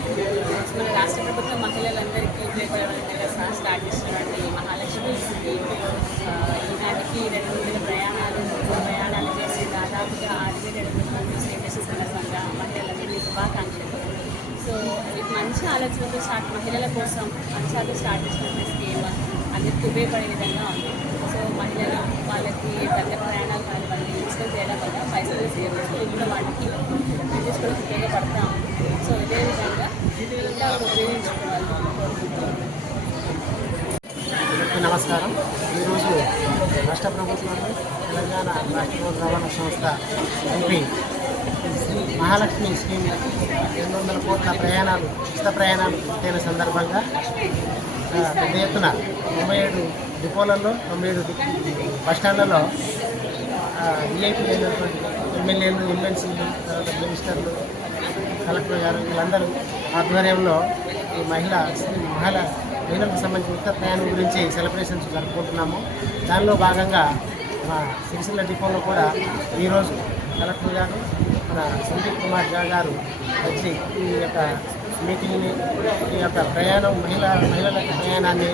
మన రాష్ట్ర ప్రభుత్వం మహిళలందరికీ ఉపయోగపడాలని స్టార్ట్ చేస్తున్నటువంటి మహాలక్ష్మి ఈనాటికి రెండు వందల ప్రయాణాలు ప్రయాణాలు చేసి దాదాపుగా ఆరు వేల రెండు మంది స్టేటస్ సందర్భంగా మహిళలందరినీ శుభాకాంక్షలు సో మంచి ఆలోచనతో స్టార్ట్ మహిళల కోసం మంచి స్టార్ట్ చేసిన స్కీమ్. అందరికీ ఉపయోగపడే విధంగా ఉంది. సో మహిళలు వాళ్ళకి పెద్ద ప్రయాణాలు కానీ వాళ్ళకి తీసుకొని చేయడం వల్ల పైసలు సేవ్ చేసుకుని కూడా వాళ్ళకి తీసుకొని ఉపయోగపడతా ఉంది. సో ఇదే విధంగా ఇంకా ఉపయోగించుకోవాలి. నమస్కారం. ఈరోజు రాష్ట్ర ప్రభుత్వాన్ని తెలంగాణ రాష్ట్ర రవాణా సంస్థ ఎంపీ మహాలక్ష్మి స్కీమ్ రెండు వందల కోట్ల ప్రయాణాలు ఉచిత ప్రయాణాలు పూర్తయిన సందర్భంగా పెద్ద ఎత్తున తొంభై ఏడు డిపోలలో తొంభై ఏడు బస్టాండ్లలో విఐపీ అయినటువంటి ఎమ్మెల్యేలు ఎమ్మెల్సీలు తర్వాత మినిస్టర్లు కలెక్టర్ గారు వీళ్ళందరూ ఆధ్వర్యంలో ఈ మహిళ మహిళ మహిళలకు సంబంధించిన ఉత్తర ప్రయాణం గురించి సెలబ్రేషన్స్ జరుపుకుంటున్నాము. దానిలో భాగంగా మా సిరిసిల్ల డిపోలో కూడా ఈరోజు కలెక్టర్ గారు మన సందీప్ కుమార్ జా గారు వచ్చి ఈ యొక్క మీటింగ్ని ఈ యొక్క ప్రయాణం మహిళ మహిళల ప్రయాణాన్ని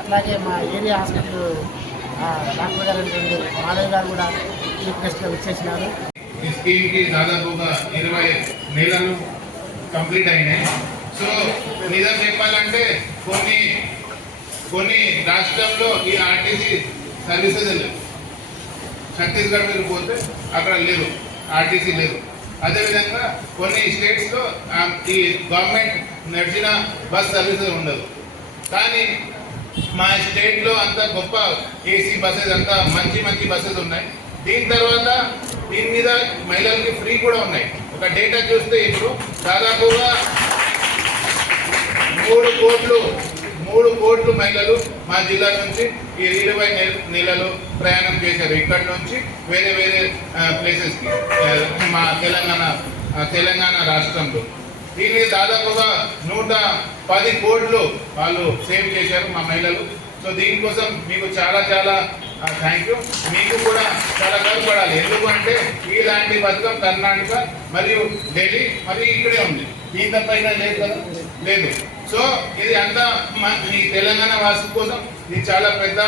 అట్లాగే మా ఏరియా హాస్పిటల్ డాక్టర్ గారు అయినటువంటి మాధవ్ గారు కూడా చీఫ్ గెస్ట్గా వచ్చేసినారు. ఈ స్కీమ్కి దాదాపుగా ఇరవై నెలలు కంప్లీట్ అయినాయి. సో నిజం చెప్పాలంటే కొన్ని కొన్ని రాష్ట్రంలో ఈ ఆర్టీసీ సర్వీసెస్ లేవు. ఛత్తీస్గఢ్ మీరు పోతే అక్కడ లేదు ఆర్టీసీ లేదు. అదేవిధంగా కొన్ని స్టేట్స్లో ఈ గవర్నమెంట్ నడిచిన బస్ సర్వీసెస్ ఉండదు కానీ మా స్టేట్లో అంత గొప్ప ఏసీ బస్సెస్ అంతా మంచి మంచి బస్సెస్ ఉన్నాయి. దీని తర్వాత దీని మీద మహిళలకి ఫ్రీ కూడా ఉన్నాయి. ఒక డేటా చూస్తే ఇప్పుడు దాదాపుగా మూడు కోట్లు మూడు కోట్లు మహిళలు మా జిల్లా నుంచి ఈ ఇరవై నెలలు ప్రయాణం చేశారు. ఇక్కడ నుంచి వేరే వేరే ప్లేసెస్కి మా తెలంగాణ తెలంగాణ రాష్ట్రంలో. దీన్ని దాదాపుగా నూట పది కోట్లు వాళ్ళు సేవ్ చేశారు మా మహిళలు. సో దీనికోసం మీకు చాలా చాలా థ్యాంక్ యూ మీకు కూడా చాలా గర్వపడాలి. ఎందుకంటే ఇలాంటి బతుకం కర్ణాటక మరియు ఢిల్లీ మరియు ఇక్కడే ఉంది. దీని తప్ప ఇంకా లేదు కదా? లేదు. సో ఇది అంతా ఈ తెలంగాణ వాసు కోసం. ఇది చాలా పెద్ద